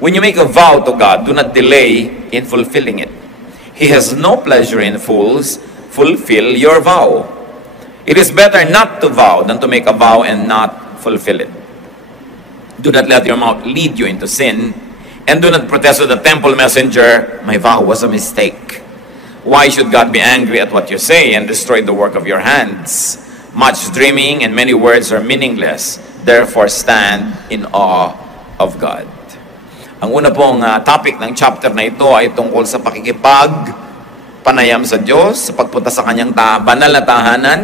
When you make a vow to God, do not delay in fulfilling it. He has no pleasure in fools. Fulfill your vow. It is better not to vow than to make a vow and not fulfill it. Do not let your mouth lead you into sin, and do not protest to the temple messenger, my vow was a mistake. Why should God be angry at what you say and destroy the work of your hands? Much dreaming and many words are meaningless. Therefore, stand in awe of God. Ang una pong topic ng chapter na ito ay tungkol sa panayam sa Diyos, sa pagpunta sa kanyang banal na tahanan.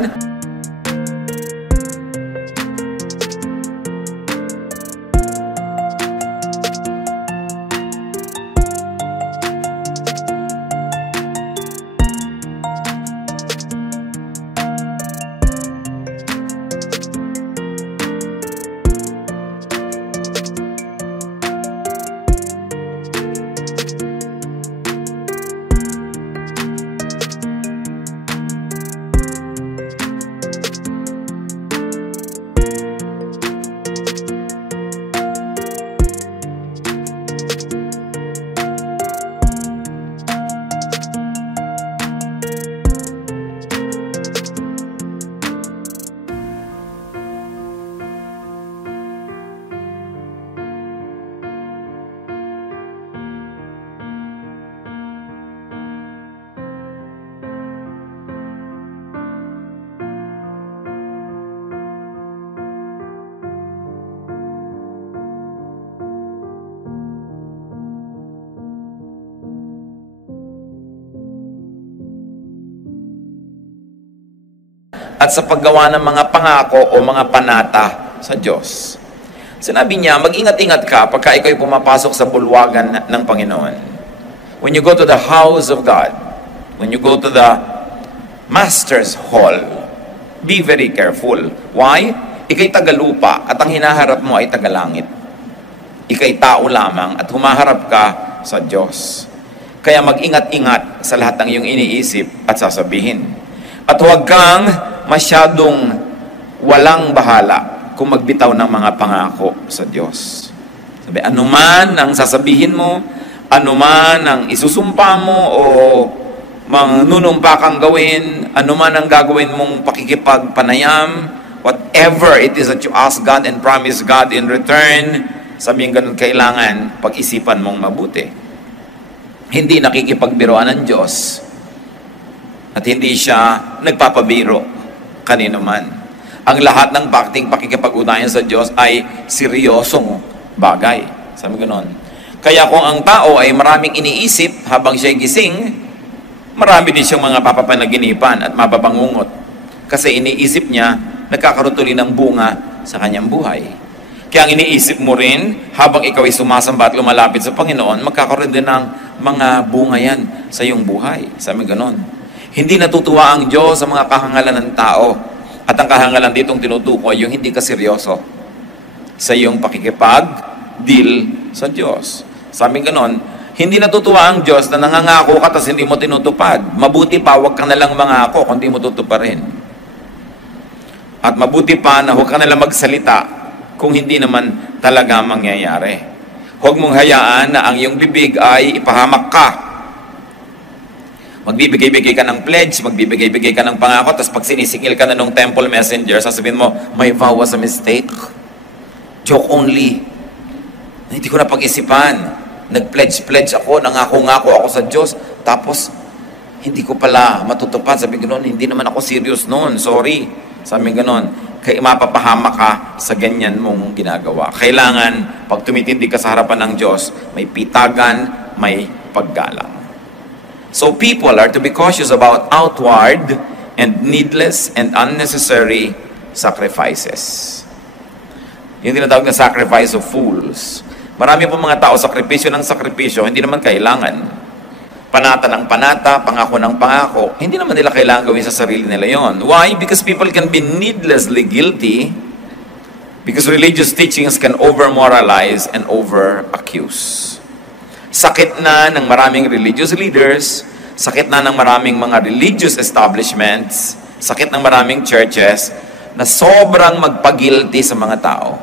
At sa paggawa ng mga pangako o mga panata sa Diyos. Sinabi niya, mag-ingat-ingat ka pagka ikaw'y pumapasok sa bulwagan ng Panginoon. When you go to the house of God, when you go to the Master's Hall, be very careful. Why? Ika'y tagalupa at ang hinaharap mo ay tagalangit. Ika'y tao lamang at humaharap ka sa Diyos. Kaya mag-ingat-ingat sa lahat ng iyong iniisip at sasabihin. At huwag kang masyadong walang bahala kung magbitaw ng mga pangako sa Diyos. Sabi, anuman ang sasabihin mo, anuman ang isusumpa mo o manunumpa kang gawin, anuman ang gagawin mong pakikipagpanayam, whatever it is that you ask God and promise God in return, sabihin ganun, kailangan pag-isipan mong mabuti. Hindi nakikipagbiroan ng Diyos at hindi siya nagpapabiro kanino man. Ang lahat ng pakikipag-ugnayan sa Diyos ay seryosong bagay. Sabi ganoon. Kaya kung ang tao ay maraming iniisip habang siya'y gising, marami din siyang mga papapanaginipan at mapapangungot. Kasi iniisip niya, nagkakaroon tuloy ng bunga sa kanyang buhay. Kaya ang iniisip mo rin, habang ikaw ay sumasamba at lumalapit sa Panginoon, magkakaroon din ng mga bunga yan sa iyong buhay. Sabi ganoon. Hindi natutuwa ang Diyos sa mga kahangalan ng tao. At ang kahangalan ditong tinutukoy, yung hindi ka seryoso sa iyong pakikipag-deal sa Diyos. Sabi ganon, hindi natutuwa ang Diyos na nangangako ka tapos hindi mo tinutupad. Mabuti pa, huwag ka nalang mangako kung hindi mo tutuparin. At mabuti pa na huwag ka nalang magsalita kung hindi naman talaga mangyayari. Huwag mong hayaan na ang iyong bibig ay ipahamak ka. Magbibigay-bigay ka ng pledge, magbibigay-bigay ka ng pangako, tapos pag sinisingil ka na ng temple messenger, sasabihin mo, my vow was a mistake. Joke only. Hindi ko na pag-isipan. Nag-pledge ako, nangako-ngako ako sa Diyos, tapos hindi ko pala matutupad. Sabi ganoon, hindi naman ako serious noon, sorry. Sabi ganoon, kaya mapapahama ka sa ganyan mong ginagawa. Kailangan, pag tumitindi ka sa harapan ng Diyos, may pitagan, may paggalang. So people are to be cautious about outward and needless and unnecessary sacrifices. Yung tinatawag na sacrifice of fools. Marami po mga tao, sakripisyo ng sakripisyo, hindi naman kailangan. Panata ng panata, pangako ng pangako, hindi naman nila kailangan gawin sa sarili nila yon. Why? Because people can be needlessly guilty because religious teachings can over-moralize and over-accuse. Sakit na ng maraming religious leaders, sakit na ng maraming mga religious establishments, sakit ng maraming churches na sobrang magpagilty sa mga tao.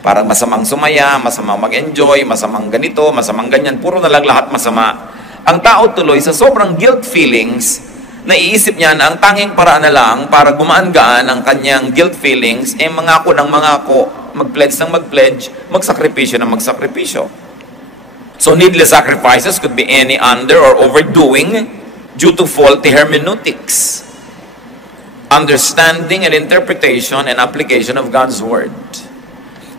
Parang masamang sumaya, masamang mag-enjoy, masamang ganito, masamang ganyan. Puro na lang lahat masama. Ang tao tuloy sa sobrang guilt feelings, naiisip niya na ang tanging paraan na lang para gumaan-gaan ang kanyang guilt feelings, mangako ng mangako, mag-pledge ng mag-pledge, magsakripisyo ng magsakripisyo. So needless sacrifices could be any under or overdoing due to faulty hermeneutics, understanding and interpretation and application of God's Word.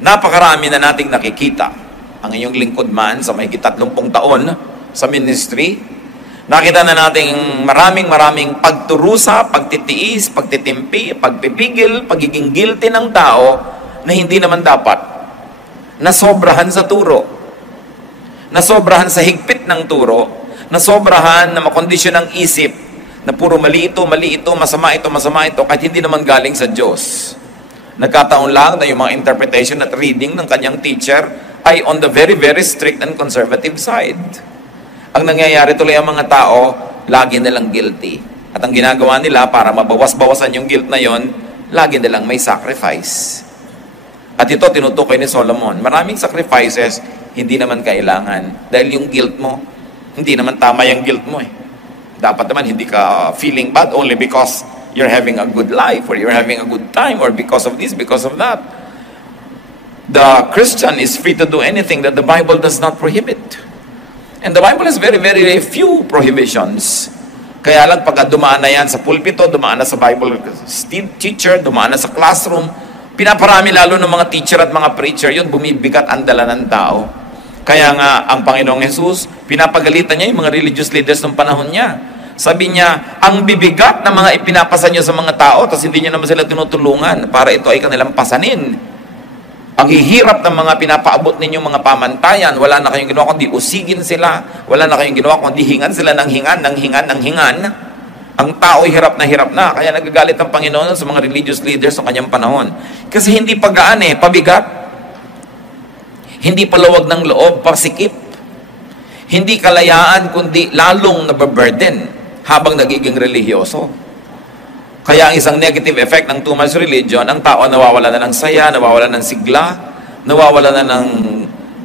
Napakarami na nating nakikita. Ang inyong lingkod man sa may 30 taon sa ministry, nakita na nating maraming pagturusa, pagtitiis, pagtitimpi, pagpipigil, pagiging guilty ng tao na hindi naman dapat. Nasobrahan sa turo. Nasobrahan sa higpit ng turo. Nasobrahan na makondisyon ng isip na puro mali ito, masama ito, kahit hindi naman galing sa Diyos. Nagkataon lang na yung mga interpretation at reading ng kanyang teacher ay on the very strict and conservative side. Ang nangyayari tuloy ang mga tao, lagi nilang guilty. At ang ginagawa nila para mabawas-bawasan yung guilt na yon, lagi nilang may sacrifice. At ito tinutukoy ni Solomon. Maraming sacrifices, hindi naman kailangan. Dahil yung guilt mo, hindi naman tama yung guilt mo eh. Dapat naman hindi ka feeling bad only because you're having a good life or you're having a good time or because of this, because of that. The Christian is free to do anything that the Bible does not prohibit. And the Bible has very few prohibitions. Kaya lang pag dumaan na yan sa pulpito, dumaan na sa Bible teacher, dumaan na sa classroom, pinaparami lalo ng mga teacher at mga preacher, yun bumibigat ang dala ng tao. Kaya nga ang Panginoong Jesus, pinapagalitan niya yung mga religious leaders ng panahon niya. Sabi niya, ang bibigat na mga ipinapasa niyo sa mga tao, tapos hindi niyo naman sila tinutulungan para ito ay kanilang pasanin. Ang hihirap ng mga pinapaabot ninyong mga pamantayan, wala na kayong ginawa kundi usigin sila, wala na kayong ginawa kundi hingan sila ng hingan. Ang tao hirap na, kaya nagagalit ang Panginoon sa mga religious leaders sa kanyang panahon. Kasi hindi pagaan pabigat. Hindi palawag ng loob, pasikip. Hindi kalayaan kundi lalong nababurden habang nagiging religyoso. Kaya ang isang negative effect ng too much religion, ang tao nawawala na ng saya, nawawala ng sigla, nawawala na ng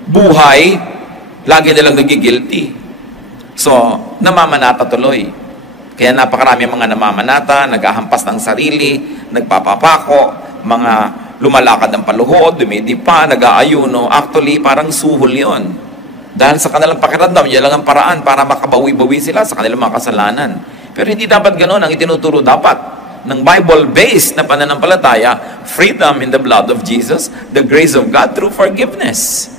buhay, lagi nilang nagigilty. So, namamanata tuloy. Kaya napakarami mga namamanata, naghahampas ng sarili, nagpapapako, mga lumalakad ng paluhod, dumidipa, nag-aayuno. Actually, parang suhol yon. Dahil sa kanilang pakiramdam, yan lang ang paraan para makabawi-bawi sila sa kanilang mga kasalanan. Pero hindi dapat ganoon ang itinuturo dapat ng Bible-based na pananampalataya, freedom in the blood of Jesus, the grace of God through forgiveness.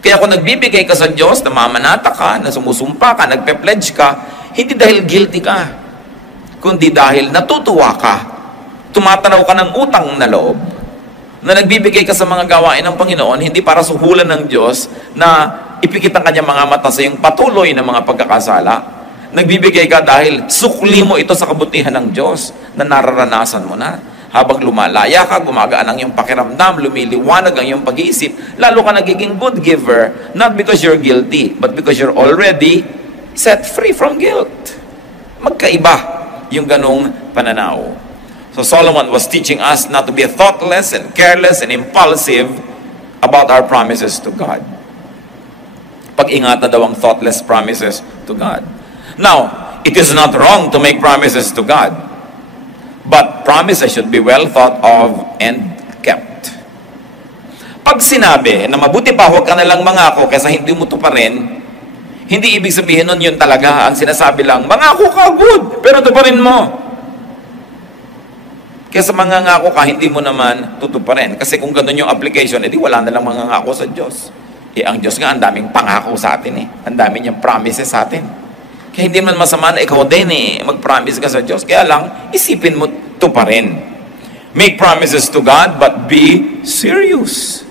Kaya kung nagbibigay ka sa Diyos, namamanata ka, na sumusumpa ka, nagpe-pledge ka, hindi dahil guilty ka, kundi dahil natutuwa ka, tumatanaw ka ng utang na loob, na nagbibigay ka sa mga gawain ng Panginoon, hindi para suhulan ng Diyos na ipikit ang kanyang mga mata sa iyong patuloy na mga pagkakasala. Nagbibigay ka dahil sukli mo ito sa kabutihan ng Diyos na nararanasan mo na. Habang lumalaya ka, gumagaan ang iyong pakiramdam, lumiliwanag ang iyong pag-iisip, lalo ka nagiging good giver, not because you're guilty, but because you're already set free from guilt. Magkaiba yung ganong pananaw. So Solomon was teaching us not to be thoughtless and careless and impulsive about our promises to God. Pag-ingatan daw ang thoughtless promises to God. Now, it is not wrong to make promises to God, but promises should be well thought of and kept. Pag sinabi na mabuti pa huwag ka nalang mangako kaysa hindi mo tuparin, hindi ibig sabihin nun yun talaga. Ang sinasabi lang, mangako ka, good, pero tuparin mo. Kaysa mangangako ka, hindi mo naman tutuparin. Kasi kung ganun yung application, edi wala na lang mangangako sa Diyos. Ang Diyos nga, ang daming pangako sa atin Ang dami niyang promises sa atin. Kaya hindi man masama na ikaw din mag-promise ka sa Diyos. Kaya lang, isipin mo tuparin. Make promises to God, but be serious.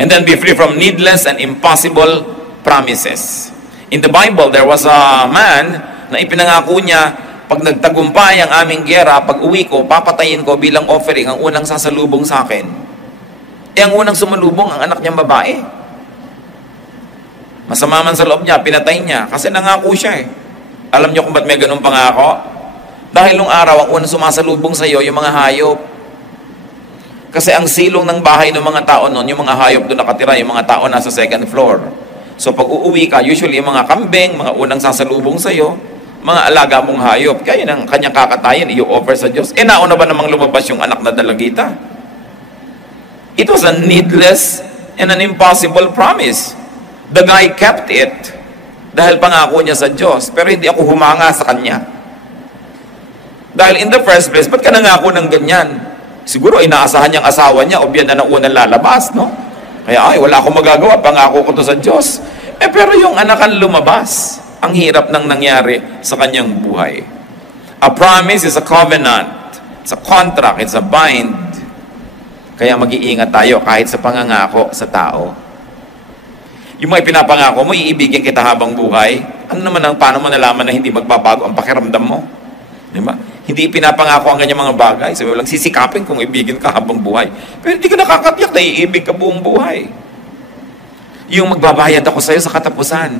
And then be free from needless and impossible promises. In the Bible, there was a man na ipinangako niya, pag nagtagumpay ang aming giyera, pag uwi ko, papatayin ko bilang offering ang unang sasalubong sa akin. Ang unang sumalubong, ang anak niyang babae. Masama man sa loob niya, pinatay niya, kasi nangako siya Alam niyo kung ba't may ganun pangako? Dahil nung araw, ang unang sumasalubong sa iyo, yung mga hayop. Kasi ang silong ng bahay ng mga tao noon, yung mga hayop doon nakatira, yung mga tao nasa second floor. So pag uuwi ka, usually yung mga kambing, mga unang sasalubong sa'yo, mga alaga mong hayop, kaya ng kanyang kakatayin, i-offer sa Diyos. Nauna ba namang lumabas yung anak na dalagita? It was a needless and an impossible promise. The guy kept it dahil pangako niya sa Diyos, pero hindi ako humanga sa kanya. Dahil in the first place, ba't ka nangako ng ganyan? Siguro inaasahan niyang asawa niya o biyan na ng unang lalabas, no? Kaya wala akong magagawa, pangako ko to sa Diyos. Pero yung anak ang lumabas, ang hirap nang nangyari sa kanyang buhay. A promise is a covenant. It's a contract, it's a bind. Kaya mag-iingat tayo kahit sa pangangako sa tao. Yung mga pinapangako mo, iibigin kita habang buhay. Ano naman paano mo nalaman na hindi magbabago ang pakiramdam mo? Diba? Hindi pinapangako ang ganyang mga bagay. Sabi mo lang, sisikapin kung ibigin ka habang buhay. Pero hindi ka nakakatiyak na iibig ka buong buhay. Yung magbabayad ako sa'yo sa katapusan.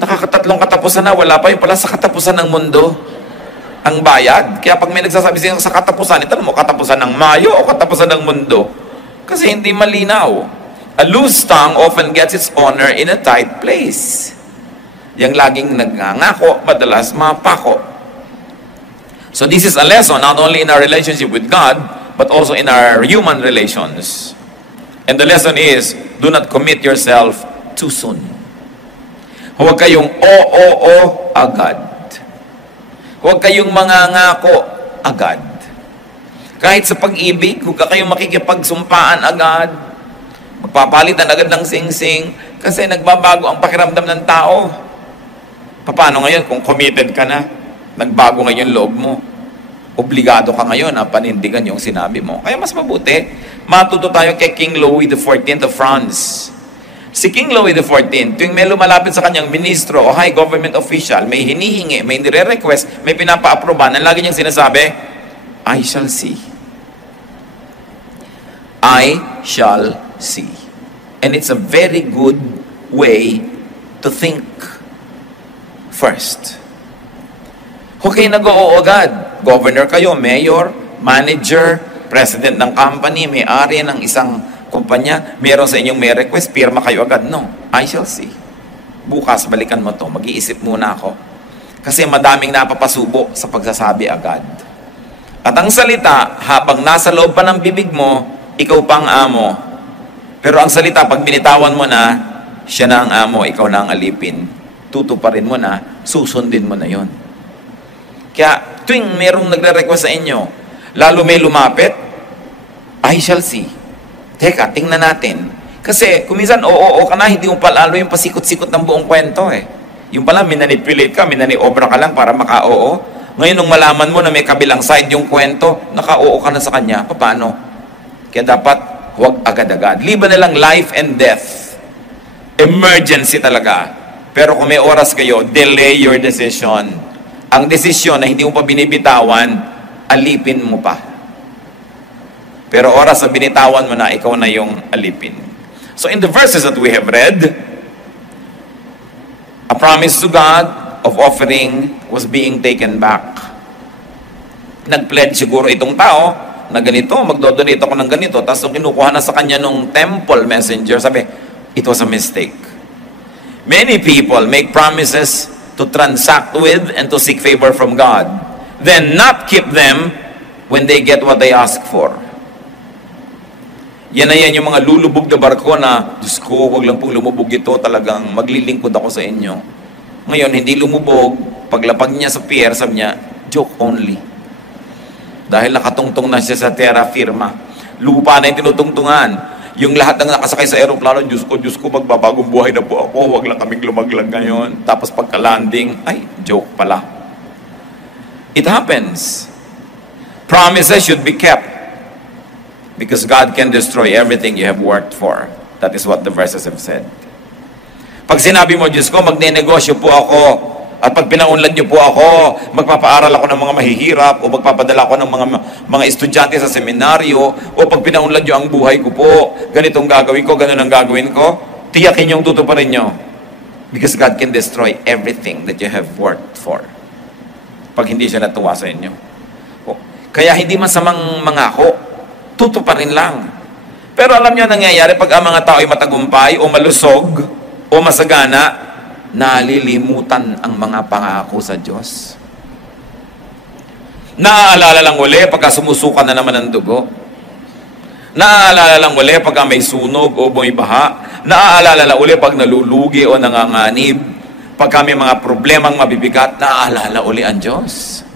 Nakakatatlong katapusan na, wala pa yung pala sa katapusan ng mundo ang bayad. Kaya pag may nagsasabi sa'yo sa katapusan, ito mo, katapusan ng Mayo o katapusan ng mundo? Kasi hindi malinaw. A loose tongue often gets its honor in a tight place. Yang laging nagngangako, madalas mapako. So this is a lesson not only in our relationship with God, but also in our human relations. And the lesson is, do not commit yourself too soon. Huwag kayong o agad. Huwag kayong mangangako agad. Kahit sa pag-ibig, huwag kayong makikipagsumpaan agad. Magpapalitan agad ng sing-sing kasi nagbabago ang pakiramdam ng tao. Paano ngayon kung committed ka na? Nagbago ngayon loob mo. Obligado ka ngayon na panindigan yung sinabi mo. Kaya mas mabuti, matuto tayo kay King Louis XIV of France. Si King Louis XIV, tuwing may lumalapit sa kanyang ministro o high government official, may hinihingi, may nire-request, may pinapa-aproban, ang lagi niyang sinasabi, I shall see. I shall see. And it's a very good way to think first. Huwag kayo nag-oo agad. Governor kayo, mayor, manager, president ng company, may-ari ng isang kumpanya, meron sa inyong may request, pirma kayo agad. No, I shall see. Bukas, balikan mo to. Mag-iisip muna ako. Kasi madaming napapasubo sa pagsasabi agad. At ang salita, habang nasa loob pa ng bibig mo, ikaw pang amo. Pero ang salita, pag binitawan mo na, siya na ang amo, ikaw na ang alipin. Tutuparin mo na, susundin mo na yon. Kaya tuwing merong nagre-request sa inyo, lalo may lumapit, I shall see. Teka, tingnan natin. Kasi kuminsan, oo ka na, hindi mo palalo yung pasikot-sikot ng buong kwento eh. Yung pala, minanipulate ka, minaniobra ka lang para maka-oo. Ngayon, nung malaman mo na may kabilang side yung kwento, naka-oo ka na sa kanya, paano? Kaya dapat, huwag agad-agad. Liban na lang life and death. Emergency talaga. Pero kung may oras kayo, delay your decision. Ang desisyon na hindi mo pa binibitawan, alipin mo pa. Pero oras na binitawan mo na, ikaw na yung alipin. So in the verses that we have read, a promise to God of offering was being taken back. Nag-pledge siguro itong tao na ganito, magdodonate ako ng ganito, tapos nung kinukuha na sa kanya nung temple messenger, sabi, it was a mistake. Many people make promises to transact with and to seek favor from God, then not keep them when they get what they ask for. Yan na yan yung mga lulubog na barko na, Diyos ko, huwag lang pong lumubog ito, talagang maglilingkod ako sa inyo. Ngayon, hindi lumubog, paglapag niya sa pier, sabi niya, joke only. Dahil nakatungtong na siya sa terra firma. Lupa na yung tinutungtungan. Yung lahat ng nakasakay sa aeroplano, Diyos ko, magbabagong buhay na po ako, huwag lang kaming lumaglag ngayon. Tapos pagka-landing, ay, joke pala. It happens. Promises should be kept. Because God can destroy everything you have worked for. That is what the verses have said. Pag sinabi mo, Diyos ko, magne-negosyo po ako, at pag pinaunlad niyo po ako, magpapaaral ako ng mga mahihirap, o magpapadala ako ng mga estudyante sa seminaryo, o pag pinaunlad niyo ang buhay ko po, ganitong gagawin ko, ganun ang gagawin ko, tiyakin niyong tutuparin niyo. Because God can destroy everything that you have worked for. Pag hindi siya natuwa sa inyo. Kaya hindi masamang mangako. tutuparin lang. Pero alam niyo nangyayari pag ang mga tao ay matagumpay o malusog o masagana, nalilimutan ang mga pangako sa Diyos. Naaalala lang uli pagka sumusuka na naman ang dugo. Naaalala lang uli pagka may sunog o may baha. Naaalala lang uli pag nalulugi o nanganganib. Pagka may mga problemang mabibigat, naaalala uli ang Diyos.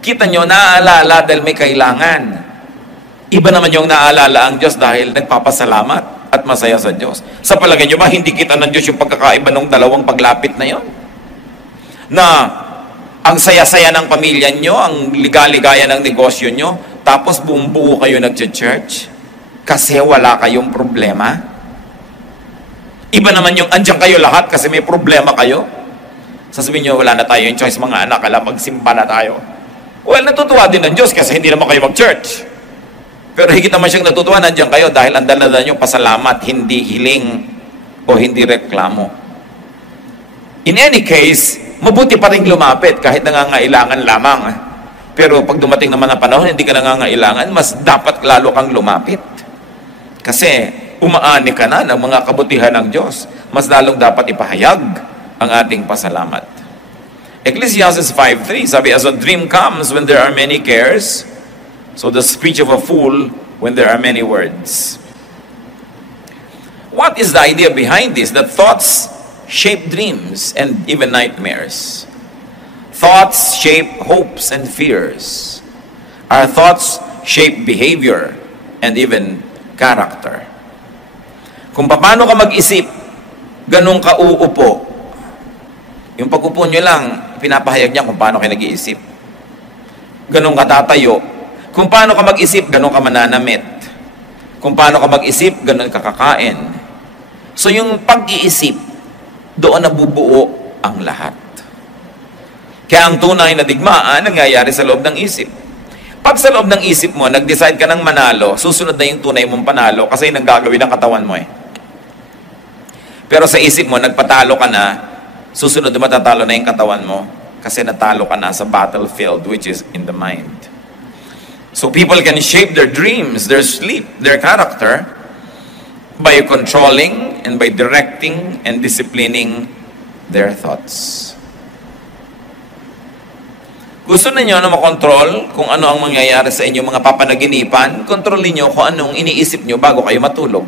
Kita nyo, naaalala dahil may kailangan. Iba naman yung naaalala ang Diyos dahil nagpapasalamat at masaya sa Diyos. Sa palagay nyo ba, hindi kita ng Diyos yung pagkakaiba ng dalawang paglapit na yon? Na ang saya-saya ng pamilya nyo, ang ligaligaya ng negosyo nyo, tapos buo kayo nag-church kasi wala kayong problema. Iba naman yung andyan kayo lahat kasi may problema kayo. Sasabihin nyo, wala na tayo yung choice mga anak, alam, magsimba na tayo. Well, natutuwa din ng Diyos kasi hindi naman kayo mag-church. Pero higit naman siyang natutuwa, nandiyan kayo dahil ang dala-dala nyo pasalamat, hindi hiling o hindi reklamo. In any case, mabuti pa rin lumapit kahit nangangailangan lamang. Pero pag dumating naman ang panahon, hindi ka nangangailangan, mas dapat lalo kang lumapit. Kasi umaani ka na ng mga kabutihan ng Diyos. Mas lalong dapat ipahayag ang ating pasalamat. Ecclesiastes 5:3, sabi, as a dream comes when there are many cares, so the speech of a fool when there are many words. What is the idea behind this? That thoughts shape dreams and even nightmares. Thoughts shape hopes and fears. Our thoughts shape behavior and even character. Kung paano ka mag-isip, ganun ka uupo. Yung pag-upo nyo lang, pinapahayag niya kung paano kayo nag-iisip. Ganun ka tatayo. Kung paano ka mag-isip, ganun ka mananamit. Kung paano ka mag-isip, ganun ka kakain. So yung pag-iisip, doon nabubuo ang lahat. Kaya ang tunay na digmaan, nangyayari sa loob ng isip. Pag sa loob ng isip mo, nag-decide ka ng manalo, susunod na yung tunay mong panalo kasi yung gagawin ng katawan mo eh. Pero sa isip mo, nagpatalo ka na, susunod na matatalo na yung katawan mo kasi natalo ka na sa battlefield which is in the mind. So people can shape their dreams, their sleep, their character by controlling and by directing and disciplining their thoughts. Gusto ninyo na makontrol kung ano ang mangyayari sa inyong mga papanaginipan, kontrolin nyo kung anong iniisip nyo bago kayo matulog.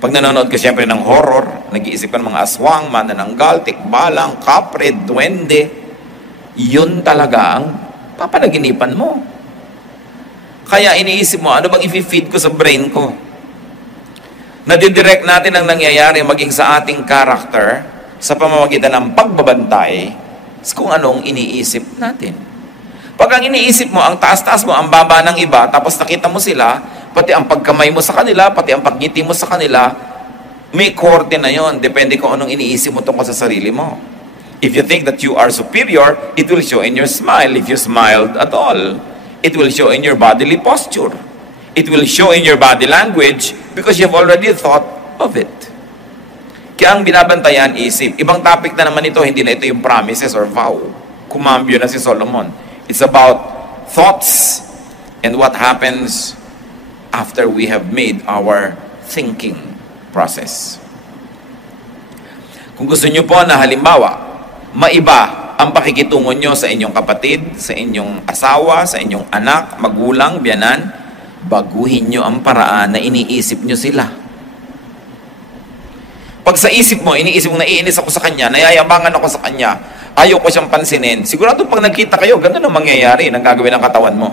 Pag nanonood ka siyempre ng horror, nag-iisip ka ng mga aswang, manananggal, tikbalang, kapre, duwende, yun talaga ang papanaginipan mo. Kaya iniisip mo, ano bang i-feed ko sa brain ko? Nadidirect natin ang nangyayari maging sa ating character sa pamamagitan ng pagbabantay kung anong iniisip natin. Pag ang iniisip mo, ang taas-taas mo, ang baba ng iba, tapos nakita mo sila, pati ang pagkamay mo sa kanila, pati ang pagngiti mo sa kanila, may korte na yon. Depende kung anong iniisip mo tungkol sa sarili mo. If you think that you are superior, it will show in your smile. If you smiled at all, it will show in your bodily posture. It will show in your body language because you've already thought of it. Kaya ang binabantayan isip. Ibang topic na naman ito, hindi na ito yung promises or vow. Kumambyo na si Solomon. It's about thoughts and what happens after we have made our thinking process. Kung gusto nyo po na halimbawa, maiba ang pakikitungo nyo sa inyong kapatid, sa inyong asawa, sa inyong anak, magulang, biyanan, baguhin nyo ang paraan na iniisip nyo sila. Pag sa isip mo, iniisip mo, naiinis ako sa kanya, nayayabangan ako sa kanya, ayaw ko siyang pansinin, sigurado pag nagkita kayo, ganun ang mangyayari ng gagawin ng katawan mo.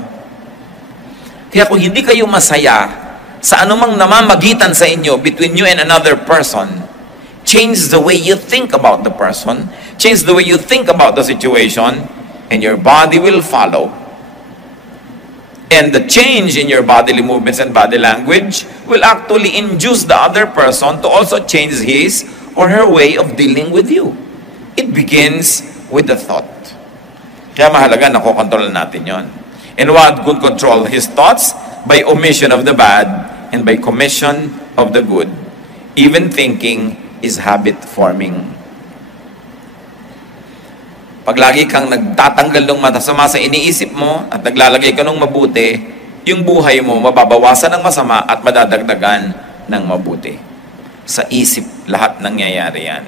Kaya kung hindi kayo masaya sa anumang namamagitan sa inyo between you and another person, change the way you think about the person, change the way you think about the situation, and your body will follow. And the change in your bodily movements and body language will actually induce the other person to also change his or her way of dealing with you. It begins with the thought. Kaya mahalaga na kontrol natin yon. And what could control his thoughts? By omission of the bad and by commission of the good. Even thinking is habit forming. Pag lagi kang nagtatanggal ng masama sa iniisip mo at naglalagay ka ng mabuti, yung buhay mo mababawasan ng masama at madadagdagan ng mabuti. Sa isip lahat nangyayari yan.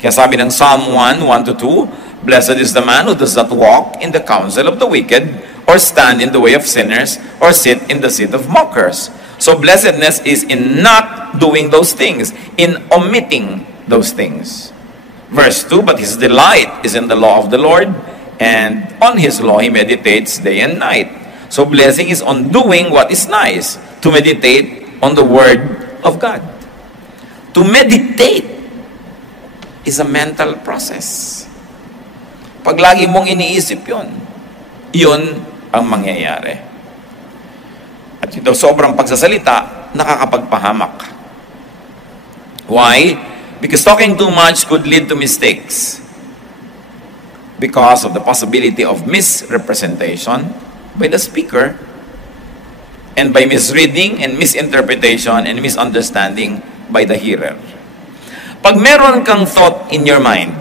Kaya sabi ng Psalm 1:1-2, Blessed is the man who does not walk in the counsel of the wicked, or stand in the way of sinners, or sit in the seat of mockers. So blessedness is in not doing those things, in omitting those things. Verse 2, but his delight is in the law of the Lord, and on his law he meditates day and night. So blessing is on doing what is nice, to meditate on the word of God. To meditate is a mental process. Pag lagi mong iniisip yun ang mangyayari. At ito, sobrang pagsasalita, nakakapagpahamak. Why? Because talking too much could lead to mistakes. Because of the possibility of misrepresentation by the speaker, and by misreading and misinterpretation and misunderstanding by the hearer. Pag meron kang thought in your mind,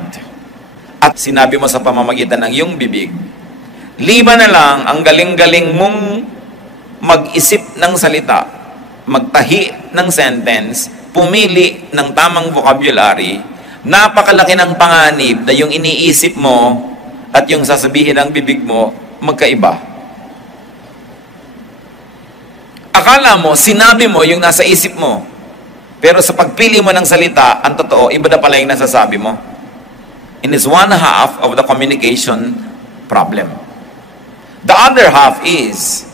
at sinabi mo sa pamamagitan ng iyong bibig, liban na lang ang galing-galing mong mag-isip ng salita, magtahi ng sentence, pumili ng tamang vocabulary, napakalaki ng panganib na yung iniisip mo at yung sasabihin ng bibig mo, magkaiba. Akala mo, sinabi mo yung nasa isip mo, pero sa pagpili mo ng salita, ang totoo, iba na pala yung nasasabi mo. And it's one half of the communication problem. The other half is,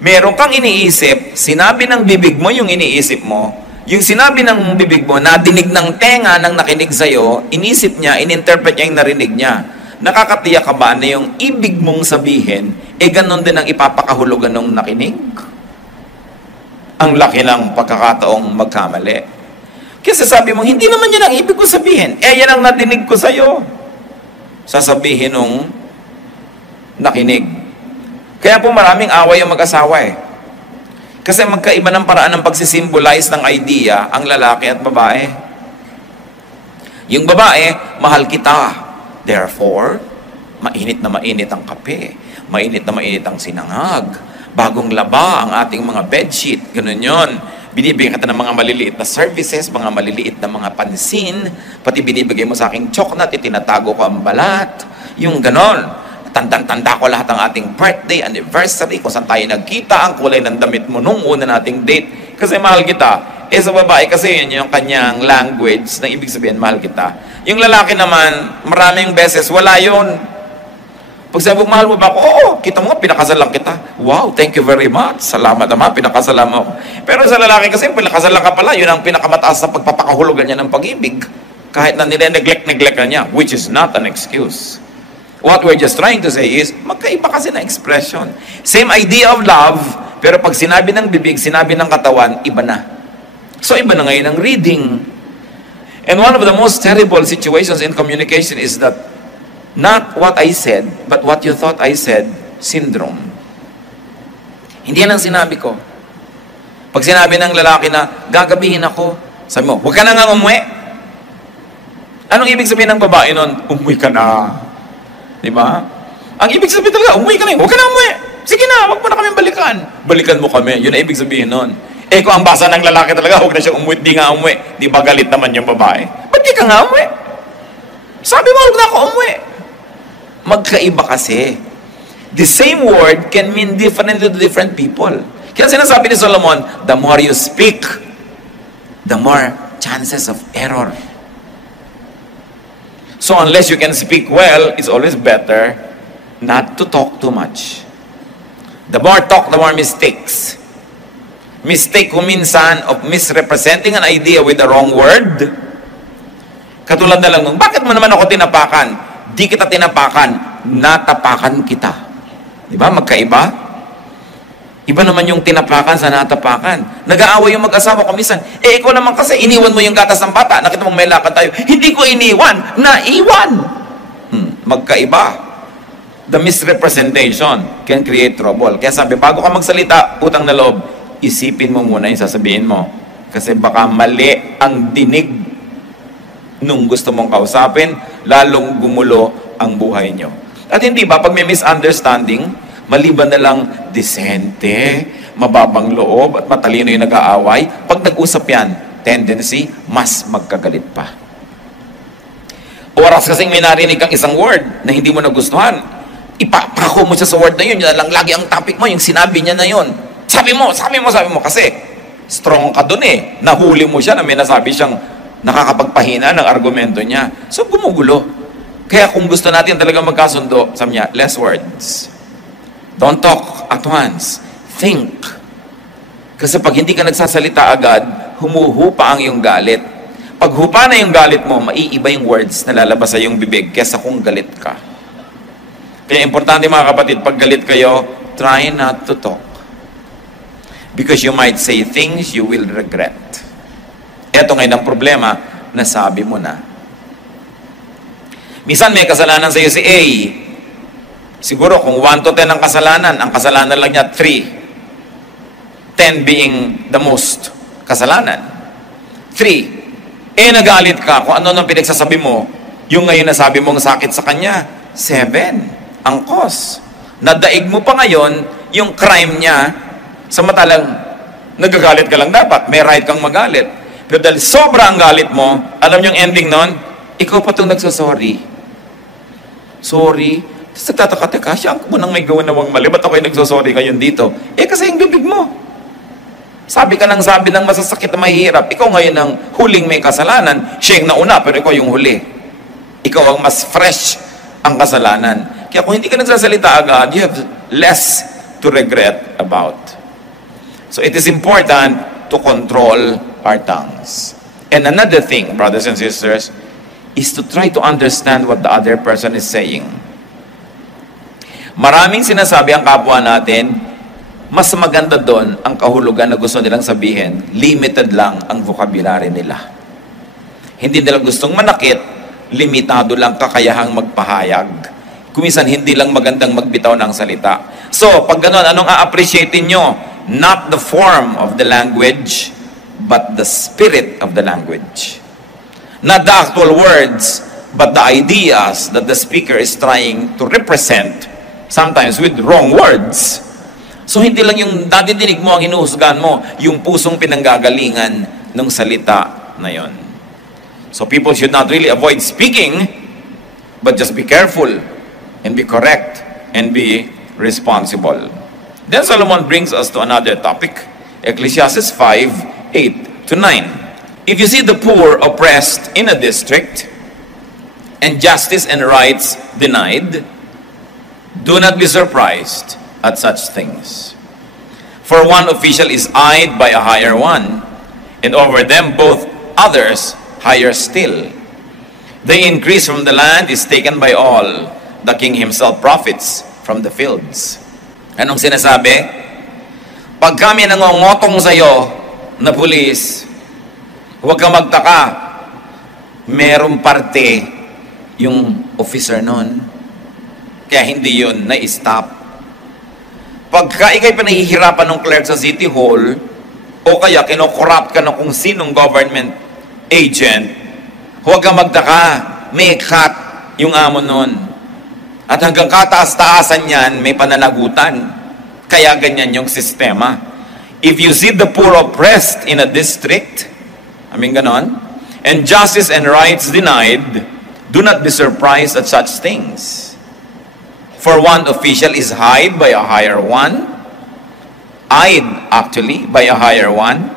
meron kang iniisip, sinabi ng bibig mo yung iniisip mo, yung sinabi ng bibig mo, nadinig ng tenga ng nakinig sa'yo, inisip niya, ininterpret niya yung narinig niya. Nakakatiyak ka ba na yung ibig mong sabihin, ganon din ang ipapakahulugan ng nakinig? Ang laki ng pagkakataong magkamali. Kasi sabi mo, hindi naman yan ang ibig ko sabihin. Yan ang nadinig ko sa'yo. Sasabihin nung nakinig. Kaya po maraming away ang mag-asawa Kasi magkaiba ng paraan ng pagsisimbolize ng idea ang lalaki at babae. Yung babae, mahal kita. Therefore, mainit na mainit ang kape. Mainit na mainit ang sinangag. Bagong laba ang ating mga bedsheet. Ganun yun. Binibigyan kita ng mga maliliit na services, mga maliliit na mga pansin, pati binibigay mo sa aking chocolate, itinatago ko ang balat. Yung ganon. Tandang-tanda ko lahat ng ating birthday, anniversary, kung saan tayo nagkita, ang kulay ng damit mo nung una nating date. Kasi mahal kita. Sa babae kasi yun yung kanyang language na ibig sabihin, mahal kita. Yung lalaki naman, maraming beses, wala yun. Pag sabi mo, mahal mo ba ako? Oo, kita mo nga, pinakasal lang kita. Wow, thank you very much. Salamat naman, pinakasalan mo ako. Pero sa lalaki kasi, pinakasal lang ka pala, yun ang pinakamataas na pagpapakahulugan niya ng pag-ibig. Kahit na nire-neglect ka niya, which is not an excuse. What we're just trying to say is, magkaiba kasi na expression. Same idea of love, pero pag sinabi ng bibig, sinabi ng katawan, iba na. So, iba na ngayon ang reading. And one of the most terrible situations in communication is that not what I said, but what you thought I said, syndrome. Hindi yan ang sinabi ko. Pag sinabi ng lalaki na, gagabihin ako, sabi mo, huwag ka na nga umuwi. Anong ibig sabihin ng babae nun? Umuwi ka na. Diba? Ang ibig sabihin talaga, umuwi ka na, huwag ka na umuwi. Sige na, huwag mo na kami balikan. Balikan mo kami. Yun ang ibig sabihin nun. Kung ang basa ng lalaki talaga, huwag na siya umuwi, di nga umuwi. Di ba galit naman yung babae? Ba't di ka nga umuwi? Sabi mo, huwag na ako umuwi. Magkaiba kasi. The same word can mean differently to different people. Kaya sinasabi ni Solomon, the more you speak, the more chances of error. So unless you can speak well, it's always better not to talk too much. The more talk, the more mistakes. Mistake kung minsan of misrepresenting an idea with the wrong word. Katulad na lang nung, bakit mo naman ako tinapakan? Di kita tinapakan, natapakan kita. Di ba? Magkaiba? Iba naman yung tinapakan sa natapakan. Nag-aaway yung mag-asawa ko minsan. Ikaw naman kasi, iniwan mo yung gatas ng bata. Nakita mong may lakad tayo. Hindi ko iniwan, naiwan. Magkaiba. The misrepresentation can create trouble. Kaya sabi, bago ka magsalita, utang na loob, isipin mo muna yung sasabihin mo. Kasi baka mali ang dinig nung gusto mong kausapin, lalong gumulo ang buhay nyo. At hindi ba, pag may misunderstanding, Maliban na lang disente, mababang loob at matalino yung nag-aaway, pag nag-usap yan, tendency, mas magkagalit pa. Oras kasing may narinig kang isang word na hindi mo nagustuhan, ipapako mo siya sa word na yun lang lagi ang topic mo, yung sinabi niya na yun. Sabi mo, kasi strong ka dun eh. Nahuli mo siya na may nasabi siyang nakakapagpahina ng argumento niya. So, gumugulo. Kaya kung gusto natin talaga magkasundo, sabi niya, less words. Don't talk at once. Think. Kasi pag hindi ka nagsasalita agad, humuhupa ang iyong galit. Pag hupa na yung galit mo, maiiba yung words na lalabas sa iyong bibig kesa kung galit ka. Kaya importante mga kapatid, pag galit kayo, try not to talk. Because you might say things you will regret. Ito ngayon ang problema, nasabi mo na. Minsan may kasalanan sa iyo si A. Siguro kung 1 to 10 ang kasalanan lang niya 3. 10 being the most kasalanan. 3. Nagalit ka kung ano nang pinagsasabi mo, yung ngayon nasabi mong sakit sa kanya. 7. Ang cause. Nadaig mo pa ngayon yung crime niya. Samantalang nagagalit ka lang dapat, may right kang magalit. Pero dahil sobrang galit mo, alam niyo yung ending nun, ikaw pa itong nagsasorry. Sorry. Tapos nagtataka, siya ang munang may gawa nawang mali, ba't ako'y nagsasorry ngayon dito? Kasi yung bibig mo. Sabi ka ng masasakit na mahirap, ikaw ngayon ang huling may kasalanan, siya yung nauna, pero ikaw yung huli. Ikaw ang mas fresh ang kasalanan. Kaya kung hindi ka nagsasalita agad, you have less to regret about. So it is important to control our tongues. And another thing, brothers and sisters, is to try to understand what the other person is saying. Maraming sinasabi ang kapwa natin, mas maganda doon ang kahulugan na gusto nilang sabihin, limited lang ang vocabulary nila. Hindi nila gustong manakit, limitado lang kakayahang magpahayag. Kuminsan hindi lang magandang magbitaw ng salita. So, pag gano'n, anong a-appreciatein nyo? Not the form of the language, but the spirit of the language. Not the actual words, but the ideas that the speaker is trying to represent, sometimes with wrong words. So hindi lang yung nadidinig mo ang hinuhusgahan mo, yung pusong pinanggagalingan ng salita na yon. So people should not really avoid speaking, but just be careful and be correct and be responsible. Then Solomon brings us to another topic, Ecclesiastes 5:8 to 9. If you see the poor oppressed in a district, and justice and rights denied, do not be surprised at such things. For one official is eyed by a higher one, and over them both others higher still. The increase from the land is taken by all. The king himself profits from the fields. Anong sinasabi? Pag kami nangongotong sa'yo na pulis, huwag kang magtaka. Merong parte yung officer nun. Kaya hindi yun na-stop. Pagka ikay pinahihirapan ng clerk sa City Hall, o kaya kinokorrupt ka ng kung sinong government agent, huwag kang magtaka. May cut yung amo nun. At hanggang kataas-taasan yan, may pananagutan. Kaya ganyan yung sistema. If you see the poor oppressed in a district, ganon, and justice and rights denied, do not be surprised at such things. For one official is eyed by a higher one, by a higher one,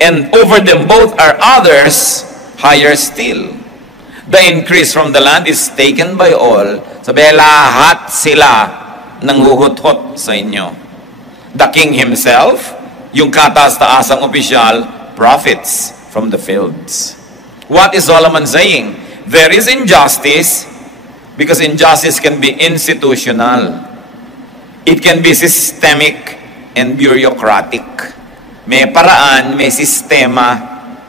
and over them both are others higher still. The increase from the land is taken by all. Sabi, lahat sila nanghuhut-hut sa inyo. The king himself, yung kataas-taasang opisyal, profits from the fields. What is Solomon saying? There is injustice because injustice can be institutional. It can be systemic and bureaucratic. May paraan, may sistema,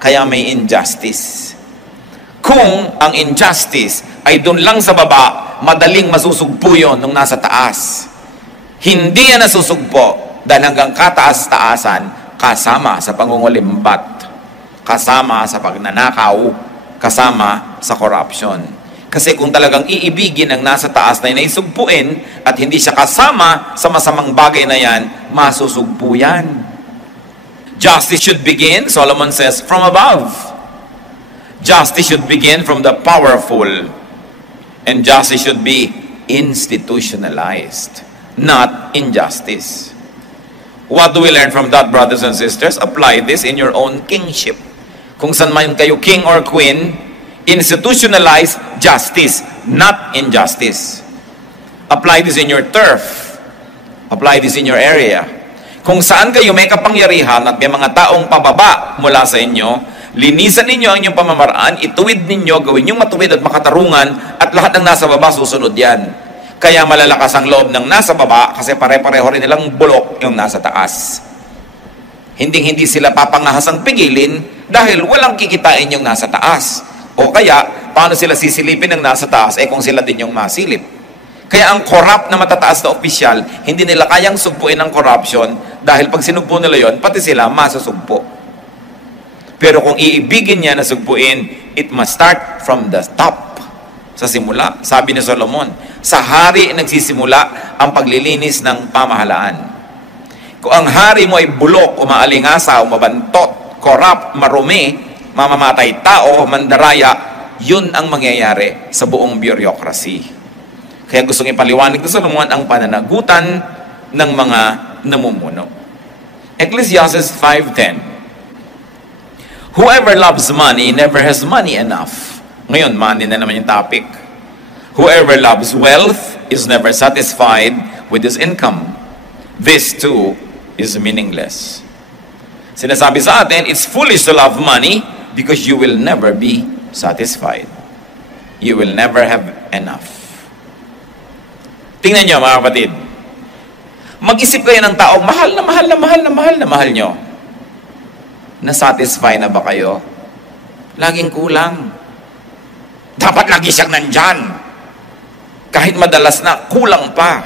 kaya may injustice. Kung ang injustice ay doon lang sa baba, madaling masusugpo yun nung nasa taas. Hindi yan nasusugpo dahil hanggang kataas-taasan, kasama sa pangungulimbat, kasama sa pagnanakaw, kasama sa corruption. Kasi kung talagang iibigin ang nasa taas na inaisugpuin at hindi siya kasama sa masamang bagay na yan, masusugpo yan. Justice should begin, Solomon says, from above. Justice should begin from the powerful. And justice should be institutionalized, not injustice. What do we learn from that, brothers and sisters? Apply this in your own kingship. Kung saan man kayo king or queen, institutionalize justice, not injustice. Apply this in your turf. Apply this in your area. Kung saan kayo may kapangyarihan at may mga taong pababa mula sa inyo, linisan ninyo ang inyong pamamaraan, ituwid ninyo, gawin yung matuwid at makatarungan, at lahat ng nasa baba susunod yan. Kaya malalakas ang loob ng nasa baba kasi pare-pareho rin nilang bulok yung nasa taas. Hindi sila papangahasang pigilin dahil walang kikitain yung nasa taas. O kaya, paano sila sisilipin ng nasa taas kung sila din yung masilip? Kaya ang corrupt na matataas na opisyal, hindi nila kayang sugpuin ang corruption dahil pag sinugpo nila yon, pati sila masusugpo. Pero kung iibigin niya na sugpuin, it must start from the top. Sa simula, sabi ni Solomon, sa hari nagsisimula ang paglilinis ng pamahalaan. Kung ang hari mo ay bulok, umaalingasa, umabantot, corrupt, marumi, mamamatay tao, mandaraya, yun ang mangyayari sa buong bureaucracy. Kaya gustong ipaliwanag ni Solomon ang pananagutan ng mga namumuno. Ecclesiastes 5:10. Whoever loves money never has money enough. Ngayon, money na naman yung topic. Whoever loves wealth is never satisfied with his income. This too is meaningless. Sinasabi sa atin, it's foolish to love money because you will never be satisfied. You will never have enough. Tingnan nyo mga kapatid. Mag-isip kayo ng taong mahal na mahal na mahal na mahal na mahal nyo. Na-satisfy na ba kayo? Laging kulang. Dapat lagi siyang nandyan. Kahit madalas na, kulang pa.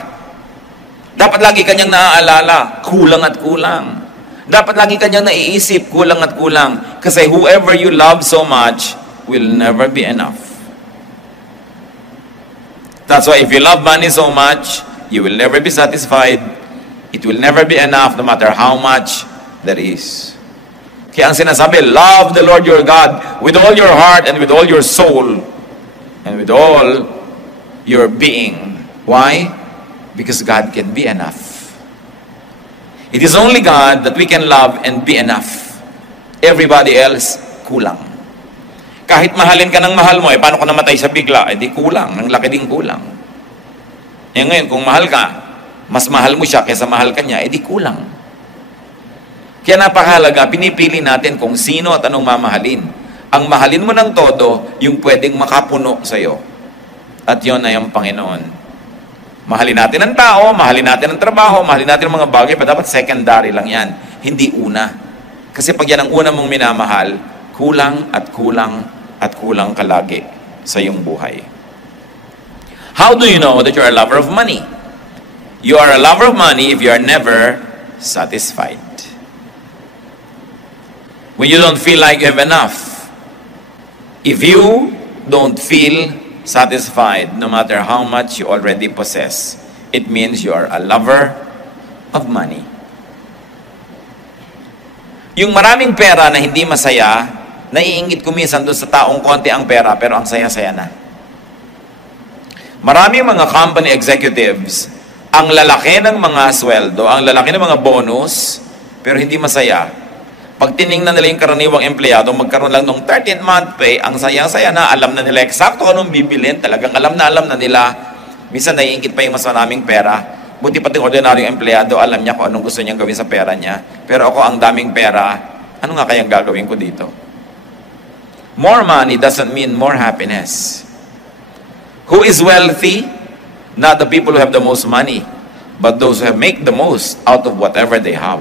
Dapat lagi kanyang naaalala, kulang at kulang. Dapat lagi kanyang naiisip, kulang at kulang. Kasi whoever you love so much will never be enough. That's why if you love money so much, you will never be satisfied. It will never be enough no matter how much there is. Kaya ang sinasabi, love the Lord your God with all your heart and with all your soul and with all your being. Why? Because God can be enough. It is only God that we can love and be enough. Everybody else, kulang. Kahit mahalin ka ng mahal mo, paano kung namatay sa bigla? Di kulang, ang laki ding kulang. Ngayon, kung mahal ka, mas mahal mo siya kaysa mahal ka niya, di kulang. Kaya napakahalaga, pinipili natin kung sino at anong mamahalin. Ang mahalin mo ng todo, yung pwedeng makapuno sa'yo. At yun ay ang Panginoon. Mahalin natin ang tao, mahalin natin ang trabaho, mahalin natin ang mga bagay, pa dapat secondary lang yan. Hindi una. Kasi pag yan ang una mong minamahal, kulang at kulang at kulang ka lagi sa iyong buhay. How do you know that you're a lover of money? You are a lover of money if you are never satisfied. When you don't feel like you have enough. If you don't feel satisfied, no matter how much you already possess, it means you are a lover of money. Yung maraming pera na hindi masaya, naiingit ko minsan doon sa taong konti ang pera, pero ang saya-saya na. Maraming mga company executives, ang lalaki ng mga sweldo, ang lalaki ng mga bonus, pero hindi masaya. Pag tiningnan nila yung karaniwang empleyado, magkaroon lang ng 13th month pay, ang saya-saya na, alam na nila eksakto anong bibilin, talagang alam na nila. Minsan naiingit pa yung mas maraming pera. Buti pati ordinaryong empleyado, alam niya kung anong gusto niyang gawin sa pera niya. Pero ako, ang daming pera, ano nga kayang gagawin ko dito? More money doesn't mean more happiness. Who is wealthy? Not the people who have the most money, but those who make the most out of whatever they have.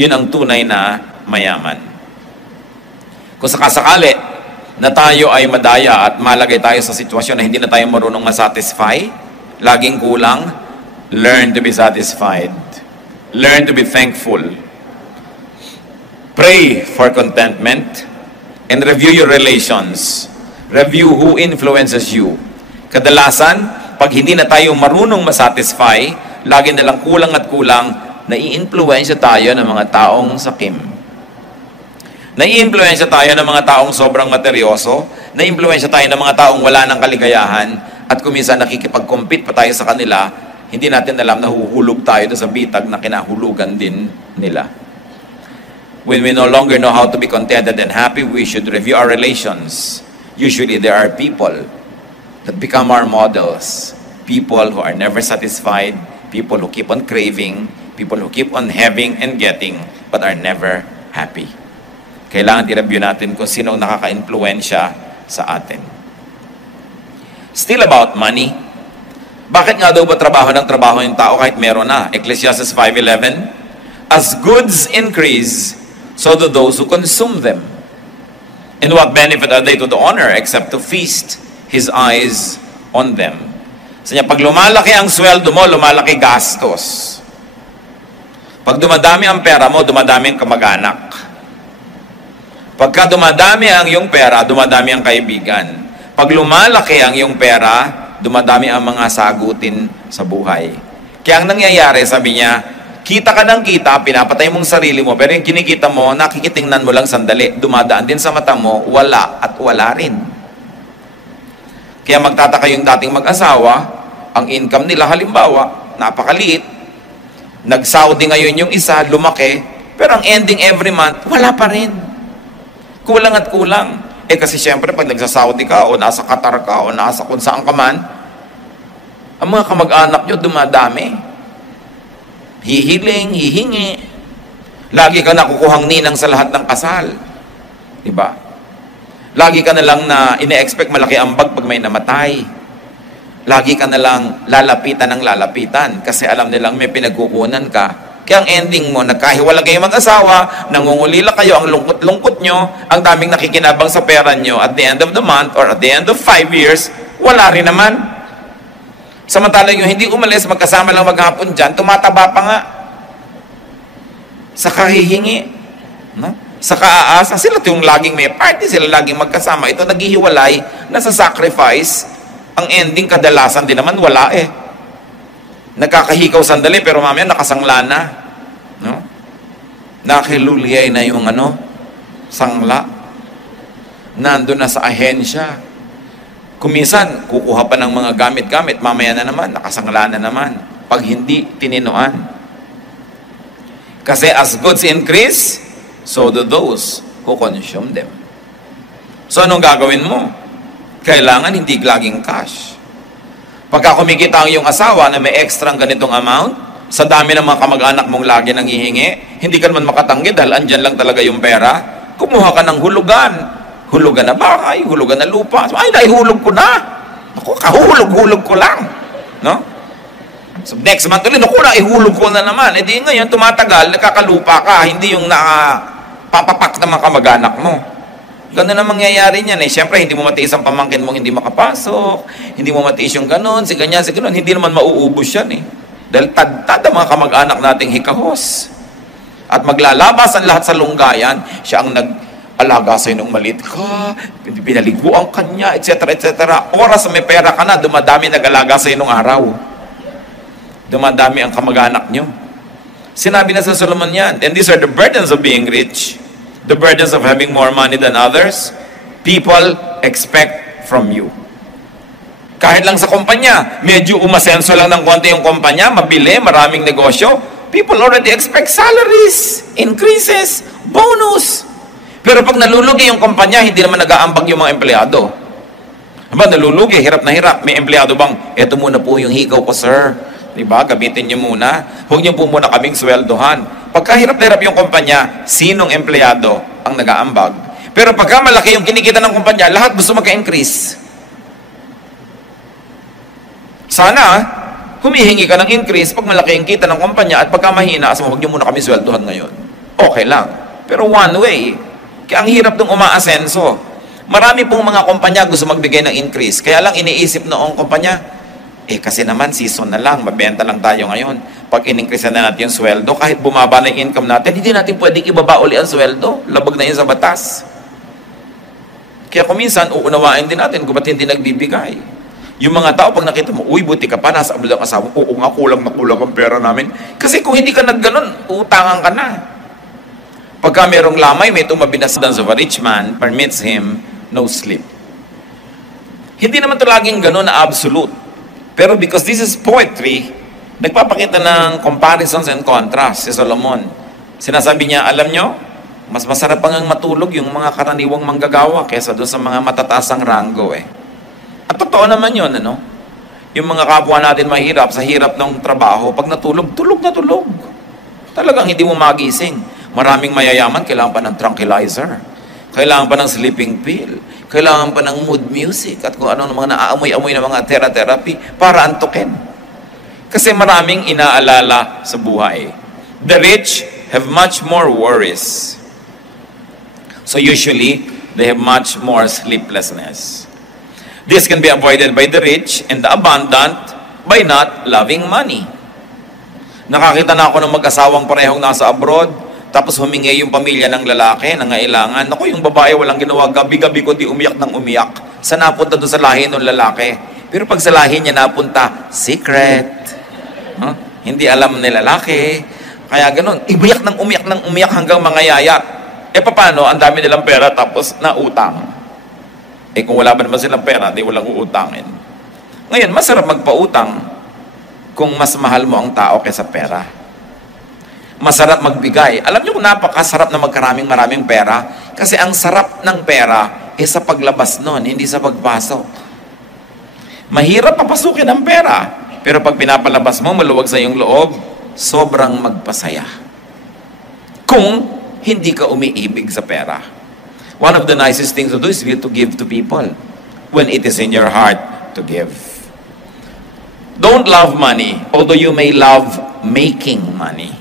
Yun ang tunay na mayaman. Kung sakasakali na tayo ay madaya at malagay tayo sa sitwasyon na hindi na tayo marunong masatisfy, laging kulang, learn to be satisfied. Learn to be thankful. Pray for contentment and review your relations. Review who influences you. Kadalasan, pag hindi na tayo marunong masatisfy, lagi na lang kulang at kulang, nai-influensya tayo ng mga taong sakim. Nai-influensya tayo ng mga taong sobrang materyoso, nai-influensya tayo ng mga taong wala ng kaligayahan, at kuminsan nakikipag-compete pa tayo sa kanila, hindi natin alam na huhulog tayo sa bitag na kinahulugan din nila. When we no longer know how to be contented and happy, we should review our relations. Usually there are people that become our models. People who are never satisfied, people who keep on craving, people who keep on having and getting, but are never happy. Kailangan i-review natin kung sino ang nakaka-influensya sa atin. Still about money. Bakit nga daw ba trabaho yung tao kahit meron na? Ecclesiastes 5:11, as goods increase, so do those who consume them. And what benefit are they to the owner except to feast his eyes on them? So niya, pag lumalaki ang sweldo mo, lumalaki gastos. Pag dumadami ang pera mo, dumadami ang kamag-anak. Pagka dumadami ang iyong pera, dumadami ang kaibigan. Pag lumalaki ang iyong pera, dumadami ang mga sagutin sa buhay. Kaya ang nangyayari, sabi niya, kita ka ng kita, pinapatay mong sarili mo, pero yung kinikita mo, nakikitingnan mo lang sandali, dumadaan din sa mata mo, wala at wala rin. Kaya magtataka yung dating mag-asawa, ang income nila halimbawa, napakaliit, nag-Saudi ngayon yung isa, lumaki, pero ang ending every month, wala pa rin. Kulang at kulang. Kasi syempre, pag nagsa-Saudi ka, o nasa Qatar ka, o nasa kung saan ka man, ang mga kamag-anak nyo dumadami. Hihiling, hihingi. Lagi ka na kukuhang ninang sa lahat ng kasal. Diba? Lagi ka na lang na ine-expect malaki ang bag pag may namatay. Lagi ka na lang lalapitan ng lalapitan kasi alam nilang may pinagkukunan ka. Kaya ang ending mo, nagkahiwalay kayo mag-asawa, nangungulila kayo, ang lungkot-lungkot nyo, ang daming nakikinabang sa pera nyo, at the end of the month or at the end of 5 years, wala rin naman. Samantalang yung hindi umalis, magkasama lang maghapon dyan, tumataba pa nga. Sa kahihingi, no? Sa kaaasa, sila yung laging may party, sila laging magkasama. Ito naghihiwalay, nasa sacrifice, ang ending kadalasan din naman wala eh. Nagkakahikaw sandali, pero mamaya nakasangla na. No? Nakiluliyay na yung sangla. Nandun na sa ahensya. Kuminsan, kukuha pa ng mga gamit-gamit, mamaya na naman, nakasangla na naman. Pag hindi, tininuan. Kasi as goods increase, so do those who consume them. So, anong gagawin mo? Kailangan hindi laging cash. Pagka kumikita ang iyong asawa na may extra ganitong amount, sa dami ng mga kamag-anak mong lagi nang hihingi, hindi ka naman makatanggi dahil andyan lang talaga yung pera, kumuha ka ng hulugan. Hulugan na bahay, hulugan na lupa. Ay, naihulog ko na. Ako, kahulog-hulog ko lang. No? So, next month ulit, ako, naihulog ko na naman. E di ngayon, tumatagal, nakakalupa ka, hindi yung nakapapapak na mga kamag-anak mo. Ganun ang mangyayari niyan eh. Siyempre, hindi mo matiis ang pamangkin mong hindi makapasok, hindi mo matiis yung ganun, si ganyan, hindi naman mauubos yan eh. Dahil tad ang mga kamag-anak nating hikahos. At maglalabas ang lahat sa lunggayan, siya ang alaga sa'yo nung malit ka, pinaliguan ka niya, etc. etc. Oras na may pera ka na, dumadami nag-alaga sa'yo nung araw. Dumadami ang kamag-anak nyo. Sinabi na sa Solomon yan, and these are the burdens of being rich, the burdens of having more money than others, people expect from you. Kahit lang sa kumpanya, medyo umasenso lang ng konti yung kumpanya, mabili, maraming negosyo, people already expect salaries, increases, bonus. Pero pag nalulugi yung kumpanya, hindi naman nag-aambag yung mga empleyado. Diba, nalulugi, hirap na hirap. May empleyado bang, eto muna po yung hikaw ko, sir. Diba, gamitin nyo muna. Huwag nyo po muna kaming sweldohan. Pagka hirap na hirap yung kumpanya, sinong empleyado ang nag-aambag? Pero pagka malaki yung kinikita ng kumpanya, lahat gusto magka-increase. Sana, humihingi ka ng increase pag malaki yung kita ng kumpanya at pagka mahina, huwag nyo muna kami sweldohan ngayon. Okay lang. Pero one way, kaya ang hirap nung umaasenso. Marami pong mga kumpanya gusto magbigay ng increase. Kaya lang iniisip noong kumpanya, kasi naman season na lang, mabenta lang tayo ngayon. Pag in-increase na natin yung sweldo, kahit bumaba na yung income natin, hindi natin pwedeng ibaba uli ang sweldo. Labag na yun sa batas. Kaya kuminsan, uunawain din natin kung ba't hindi nagbibigay. Yung mga tao, pag nakita mo, uy, buti ka pa, nasa abroad ang asawa, oo nga, kulang na kulang ang pera namin. Kasi kung hindi ka nagganon, utangan ka na. Pagka merong lamay, may tumabi na sa of a rich man, permits him no sleep. Hindi naman ito laging ganon na absolute. Pero because this is poetry, nagpapakita ng comparisons and contrasts si Solomon. Sinasabi niya, alam nyo, mas masarap pang matulog yung mga karaniwang manggagawa kaysa doon sa mga matataasang ranggo eh. At totoo naman yun, ano? Yung mga kapwa natin mahirap sa hirap ng trabaho, pag natulog, tulog na tulog. Talagang hindi mo magising. Maraming mayayaman, kailangan pa ng tranquilizer. Kailangan pa ng sleeping pill. Kailangan pa ng mood music at kung ano ng mga naaamoy-amoy na mga therapy para antukin. Kasi maraming inaalala sa buhay. The rich have much more worries. So usually, they have much more sleeplessness. This can be avoided by the rich and the abundant by not loving money. Nakakita na ako ng mag-asawang parehong nasa abroad, tapos humingi yung pamilya ng lalaki, nangailangan. Naku, yung babae walang ginawa, gabi-gabi ko di umiyak ng umiyak. Sa napunta doon sa lahi ng lalaki. Pero pag sa lahi niya napunta, secret. Hindi alam ni lalaki. Kaya ganun, umiyak ng umiyak hanggang mga yayat. Paano? Ang dami nilang pera tapos nautang. Kung wala ba naman silang pera, di walang uutangin. Ngayon, masarap magpautang kung mas mahal mo ang tao kaysa pera. Masarap magbigay. Alam niyo kung napakasarap na maraming pera? Kasi ang sarap ng pera sa paglabas nun, hindi sa pagpasok. Mahirap papasukin ang pera. Pero pag pinapalabas mo, maluwag sa iyong loob, sobrang magpasaya. Kung hindi ka umiibig sa pera. One of the nicest things to do is to give to people when it is in your heart to give. Don't love money, although you may love making money.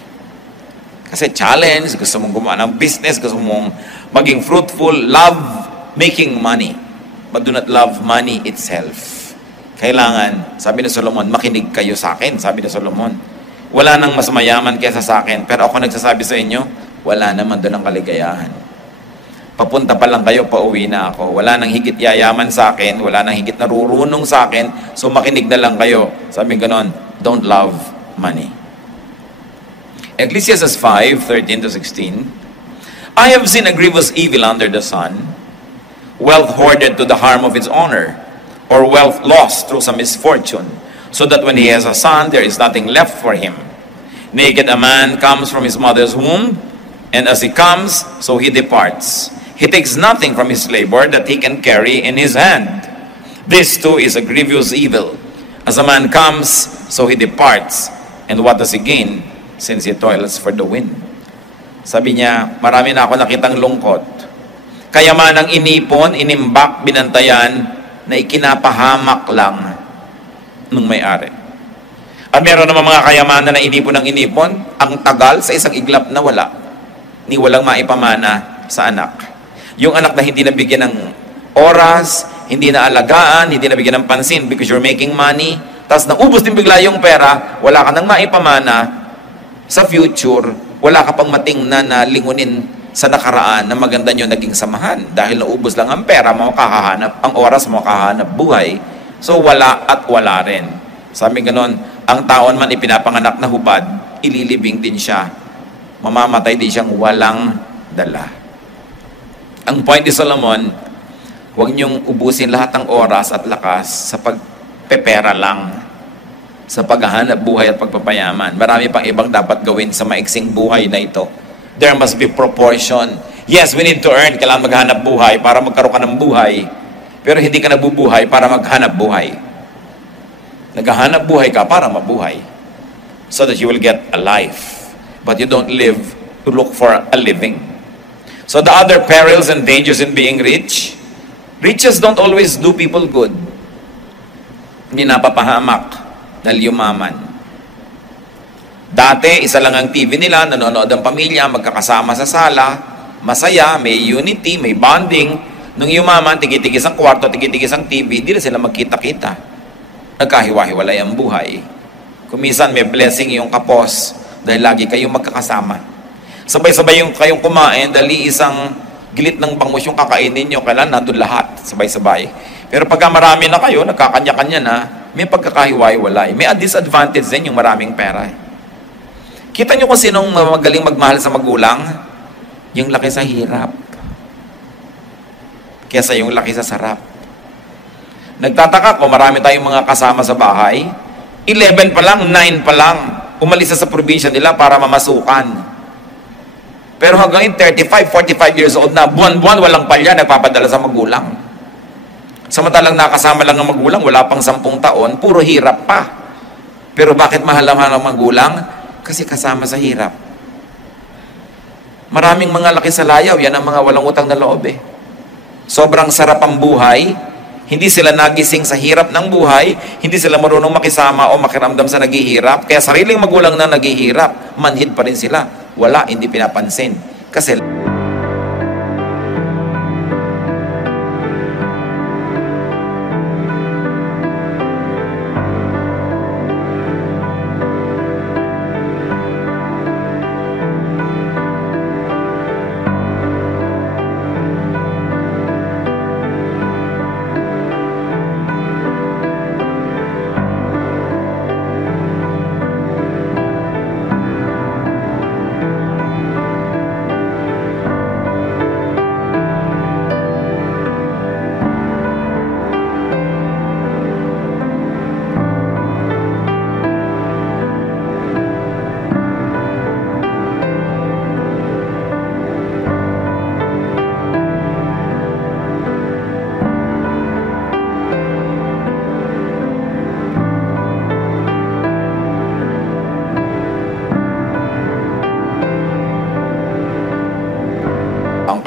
Kasi challenge, gusto mong gumawa ng business, gusto mong maging fruitful, love making money. But do not love money itself. Kailangan, sabi ni Solomon, makinig kayo sa akin, sabi ni Solomon. Wala nang mas mayaman kaysa sa akin, pero ako nagsasabi sa inyo, wala naman doon ang kaligayahan. Papunta pa lang kayo, pauwi na ako. Wala nang higit yayaman sa akin, wala nang higit narurunong sa akin, so makinig na lang kayo. Sabi ganon, don't love money. Ecclesiastes 5:13-16, I have seen a grievous evil under the sun, wealth hoarded to the harm of its owner, or wealth lost through some misfortune, so that when he has a son, there is nothing left for him. Naked a man comes from his mother's womb, and as he comes, so he departs. He takes nothing from his labor that he can carry in his hand. This too is a grievous evil. As a man comes, so he departs. And what does he gain, since he toils for the wind? Sabi niya, marami na ako nakitang lungkot. Kayamanang inipon, inimbak, binantayan, na ikinapahamak lang nung may-ari. At meron naman mga kayamanan na inipon ng inipon, ang tagal sa isang iglap na wala. Ni walang maipamana sa anak. Yung anak na hindi nabigyan ng oras, hindi na alagaan, hindi nabigyan ng pansin because you're making money, tapos naubos din bigla yung pera, wala ka nang maipamana sa future, wala ka pang matingnan na lingunin sa nakaraan na maganda nyo naging samahan. Dahil naubos lang ang pera, mo kakahanap, ang oras mo kakahanap buhay, so wala at wala rin. Sabi ganon, ang taon man ipinapanganak na hubad, ililibing din siya. Mamamatay din siyang walang dala. Ang point ni Solomon, huwag niyong ubusin lahat ng oras at lakas sa pagpepera lang, sa paghahanap buhay at pagpapayaman. Marami pang ibang dapat gawin sa maiksing buhay na ito. There must be proportion. Yes, we need to earn. Kailangan maghanap buhay para magkaroon ka ng buhay. Pero hindi ka nabubuhay para maghanap buhay. Naghahanap buhay ka para mabuhay. So that you will get a life. But you don't live to look for a living. So the other perils and dangers in being rich, riches don't always do people good. Hindi napapahamak dahil yumaman. Dati, isa lang ang TV nila, nanonood ang pamilya, magkakasama sa sala, masaya, may unity, may bonding. Nung yumaman, tigitigis ang kwarto, tigitigis ang TV, hindi na sila magkita-kita. Nagkahiwa-hiwalay ang buhay. Kumisan may blessing yung kapos dahil lagi kayong magkakasama. Sabay-sabay yung kayong kumain dahil isang gilit ng bangus yung kakainin nyo, kailan nandun lahat, sabay-sabay. Pero pagka marami na kayo, nagkakanya-kanya na, may pagkakahiwa-hiwalay. May disadvantage din yung maraming pera. Kita nyo kung sinong magaling magmahal sa magulang? Yung laki sa hirap. Kesa yung laki sa sarap. Nagtataka ko, marami tayong mga kasama sa bahay, 11 pa lang, 9 pa lang, umalis na sa probinsya nila para mamasukan. Pero hanggang 35, 45 years old na, buwan-buwan walang palya, nagpapadala sa magulang. Samantalang nakasama lang ng magulang, wala pang 10 taon, puro hirap pa. Pero bakit mahal ang magulang? Kasi kasama sa hirap. Maraming mga laki sa layaw, yan ang mga walang utang na loob eh. Sobrang sarap ang buhay, hindi sila nagising sa hirap ng buhay, hindi sila marunong makisama o makiramdam sa naghihirap, kaya sariling magulang na naghihirap, manhid pa rin sila. Wala, hindi pinapansin. Kasi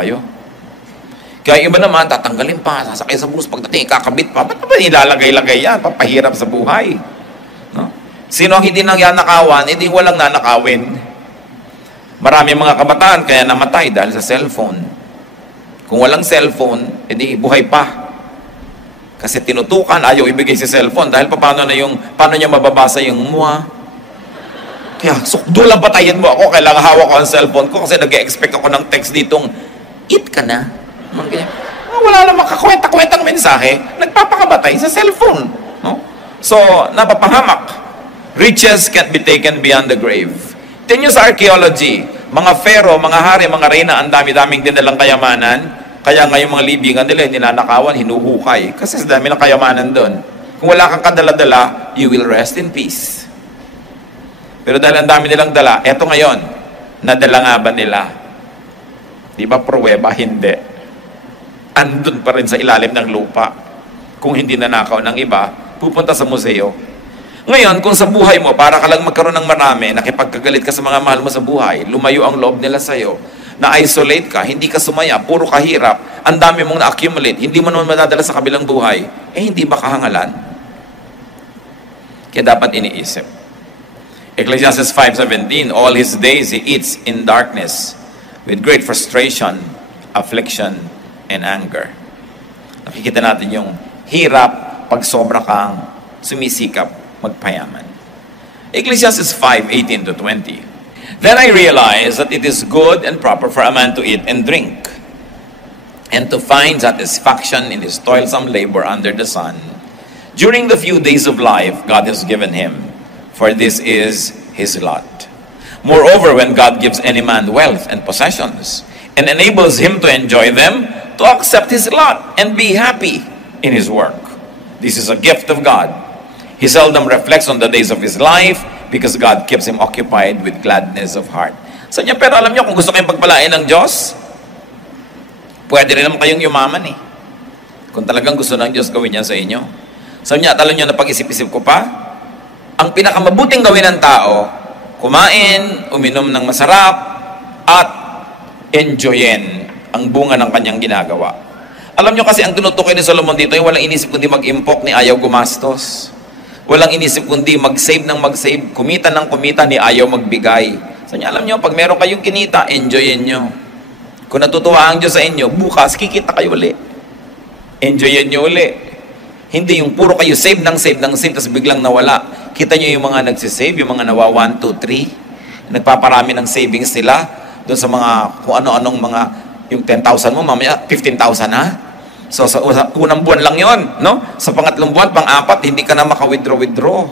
kayo. Kaya iba naman, tatanggalin pa, sasakay sa bus, pagdating, kakabit pa. Ba't ba nilalagay-lagay yan? Papahirap sa buhay. No? Sino ang hindi nangyayakawan, hindi walang nanakawin. Marami mga kabataan, kaya namatay dahil sa cellphone. Kung walang cellphone, edi buhay pa. Kasi tinutukan, ayaw ibigay si cellphone, dahil paano niya mababasa yung mua. Kaya, sukdo lang patayin mo ako, kailangan hawak ko ang cellphone ko, kasi nag-expect ako ng text ditong, eat ka na. Wala namang kakwenta-kwentang mensahe, nagpapakabatay sa cellphone. No? So, napapahamak. Riches can't be taken beyond the grave. Tingnan nyo sa archaeology, mga pharaoh, mga hari, mga reyna, ang dami-daming dinalang kayamanan, kaya ngayong mga libingan nila, ninanakawan, hinuhukay. Kasi sa dami ng kayamanan doon. Kung wala kang kadala-dala, you will rest in peace. Pero dahil ang dami nilang dala, eto ngayon, nadala nga ba nila? Di ba pruweba? Hindi. Andun pa rin sa ilalim ng lupa. Kung hindi nanakaw ng iba, pupunta sa museo. Ngayon, kung sa buhay mo, para ka lang magkaroon ng marami, nakipagkagalit ka sa mga mahal mo sa buhay, lumayo ang loob nila sa'yo, na-isolate ka, hindi ka sumaya, puro kahirap, ang dami mong na-accumulate, hindi mo naman madadala sa kabilang buhay, hindi ba kahangalan? Kaya dapat iniisip. Ecclesiastes 5:17, all his days he eats in darkness, with great frustration, affliction, and anger. Nakikita natin yung hirap pag sobra kang sumisikap magpayaman. Ecclesiastes 5:18-20. Then I realized that it is good and proper for a man to eat and drink, and to find satisfaction in his toilsome labor under the sun, during the few days of life God has given him, for this is his lot. Moreover, when God gives any man wealth and possessions, and enables him to enjoy them, to accept his lot and be happy in his work. This is a gift of God. He seldom reflects on the days of his life because God keeps him occupied with gladness of heart. So niya, pero alam niyo, kung gusto kayong pagpalain ng Diyos, pwede rin naman kayong yumaman eh. Kung talagang gusto ng Diyos gawin niya sa inyo. So niya, alam niyo, napag-isip-isip ko pa, ang pinakamabuting gawin ng tao, kumain, uminom ng masarap, at enjoyin ang bunga ng kanyang ginagawa. Alam nyo kasi ang tinutukoy ni Solomon dito ay walang inisip kundi mag-impok ni ayaw gumastos. Walang inisip kundi mag-save ng mag-save, kumita ng kumita ni ayaw magbigay. So niya, alam nyo, pag meron kayong kinita, enjoyin nyo. Kung natutuwa ang Diyos sa inyo, bukas kikita kayo uli. Enjoyin nyo uli. Hindi yung puro kayo save ng save ng save, tapos biglang nawala. Kita nyo yung mga nagsisave, yung mga nawa 1, 2, 3, nagpaparami ng savings nila doon sa mga kung ano-anong mga Yung 10,000 mo, mamaya 15,000 na. So, sa unang buwan lang yon, no? Sa pangatlong buwan, pang-apat, hindi ka na maka-withdraw.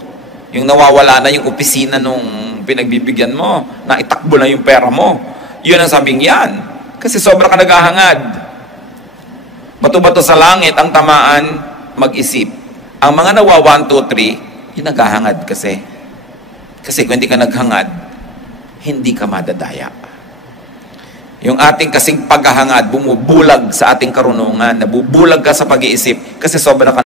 Yung nawawala na yung opisina nung pinagbibigyan mo, na itakbo na yung pera mo. Yun ang sabing yan. Kasi sobra ka naghahangad. Bato-bato sa langit, ang tamaan, mag-isip. Ang mga nawa 1, 2, 3, yung naghahangad kasi. Kasi kung hindi ka naghangad, hindi ka madadaya. Yung ating kasing paghahangad, bumubulag sa ating karunungan, nabubulag ka sa pag-iisip, kasi sobra ka